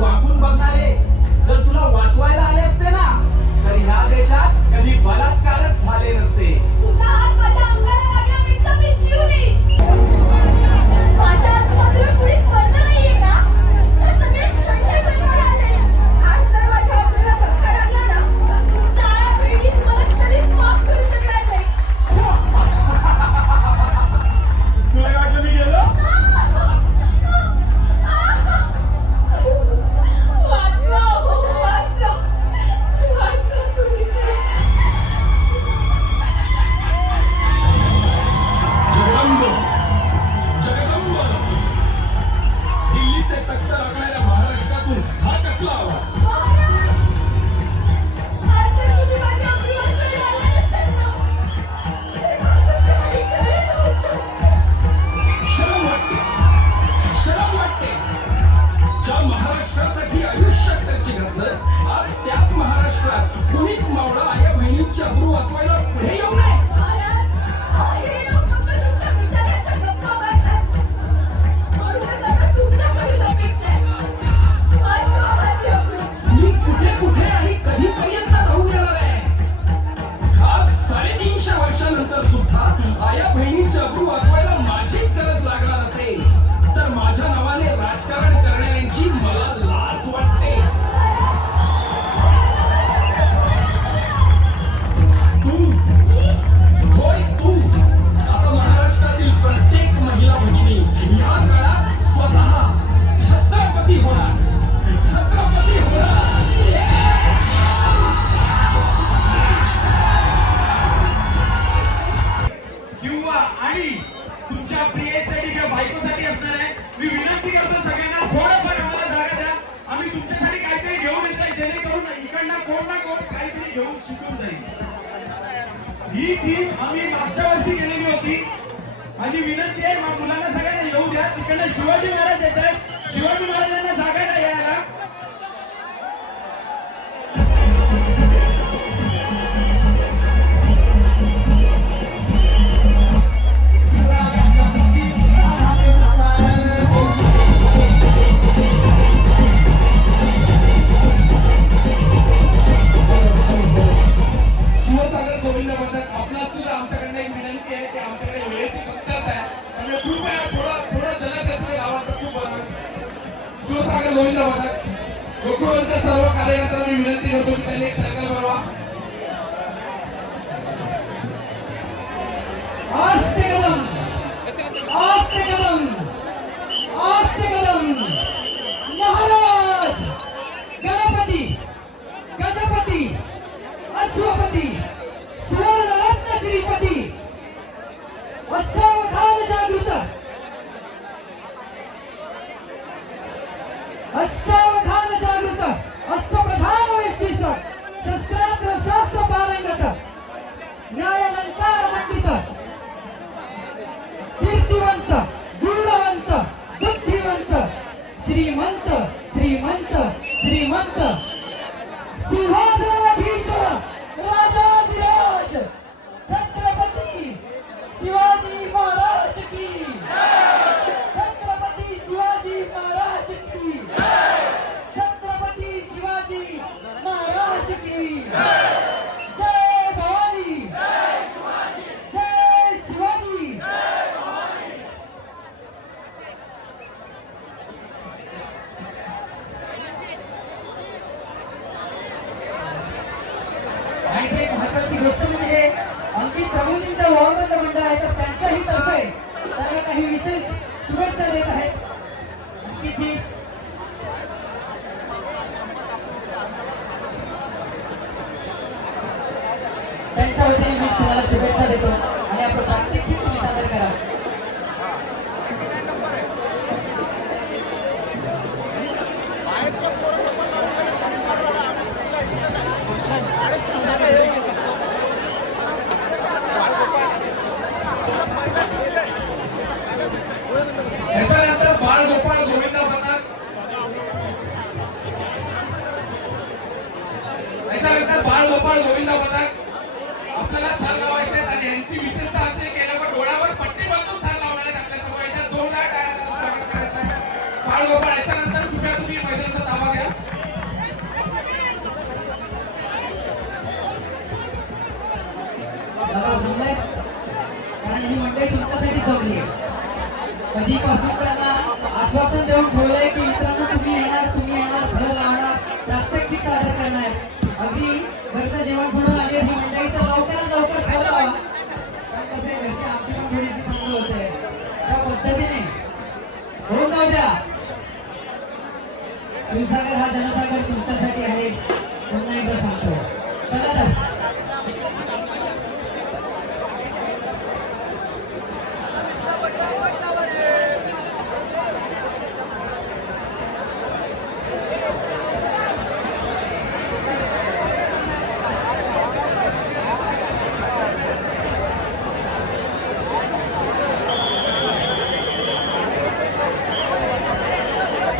वाकून बघणारे. जर तुला वाचवायला आले असते ना तर ह्या देशात कधी बलात्कारच झाले नसते. शिवसागर गोविंद पथक गोकुळच्या सर्व कार्यकर्त्यांना मी विनंती करतो की त्यांनी एक सर्कल बनवा. आज ते कदम. आज ते कदम. ಅಷ್ಟ त्यांच्याही तर्फे काही विशेष शुभेच्छा देत आहेत. अंकितजी त्यांच्या वतीने मी तुम्हाला शुभेच्छा देतो. आश्वासन की मित्रांनो तुम्ही येणार तुम्ही येणार घर लावणार प्रात्यक्षिक सादर करणार. अगदी घरचं जेवण सोडून आले ही मंडळी तर लवकरात लवकर घरची पण थोडीशी चांगली होते त्या पद्धतीने. होऊन जाऊ द्या. हा जनसागर तुमच्यासाठी आहे.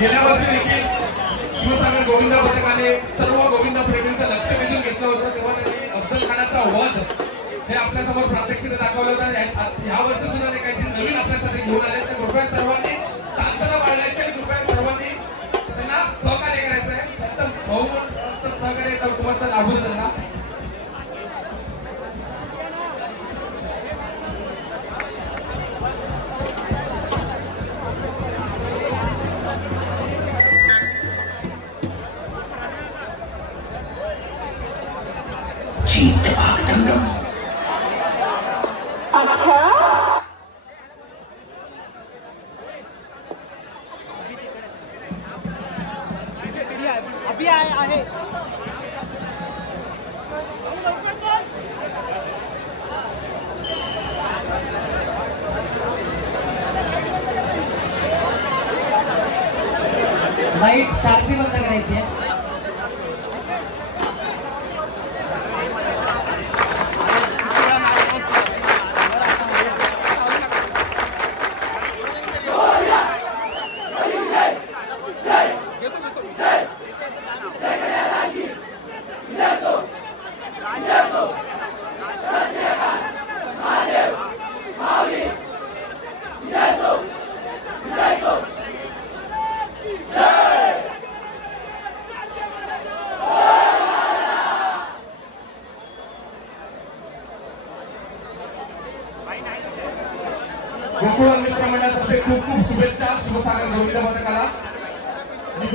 गेल्या वर्षी देखील शिवसागर गोविंद पथकाने सर्व गोविंद प्रेमींचं लक्ष वेधून घेतलं होतं. तेव्हा त्यांनी अफजल खानाचा वध हे आपल्यासमोर प्रात्यक्षिक दाखवलं होतं. या- वर्षी सुद्धा ते काहीतरी नवीन आपल्यासाठी घेऊन आले. तर कृपया सर्वांनी शांतता पाळण्याची आणि कृपया सर्वांनी त्यांना सहकार्य करायचं आहे त्यांचं बहुमत सहकार्य तुम्हाला लाभून त्यांना lấy sang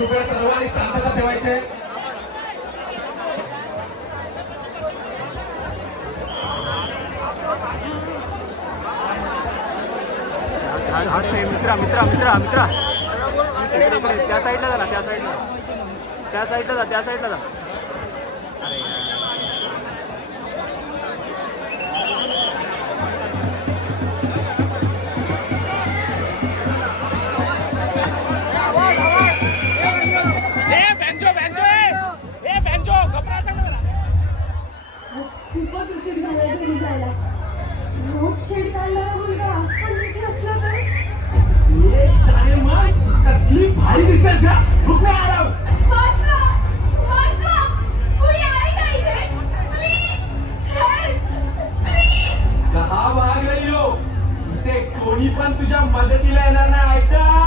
कृपया सर्वांनी शांतता ठेवायचे. मित्रा मित्रा मित्रा मित्रा. त्या साईडला जा त्या साईडला. त्या साईडला जा त्या साईडला जा. मी पण तुझ्या मदतीला येणार नाही ऐका.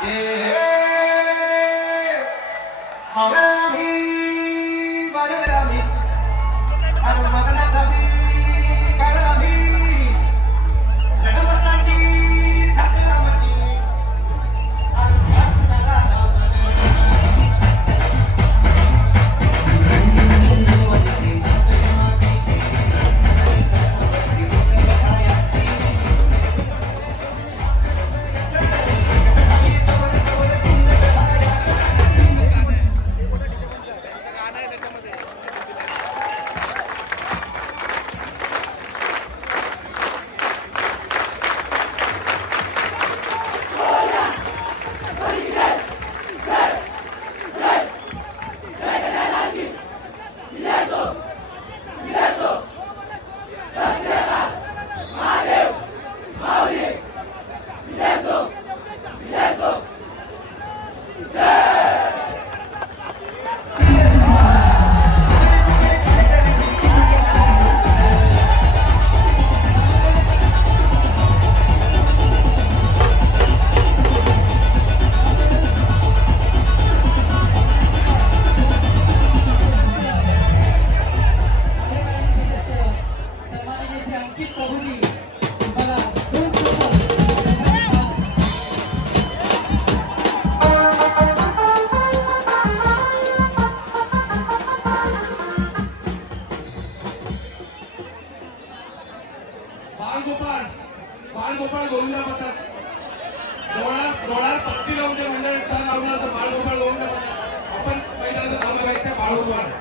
Yeah. முதல்ல சாமி வைத்த வாழ்வான்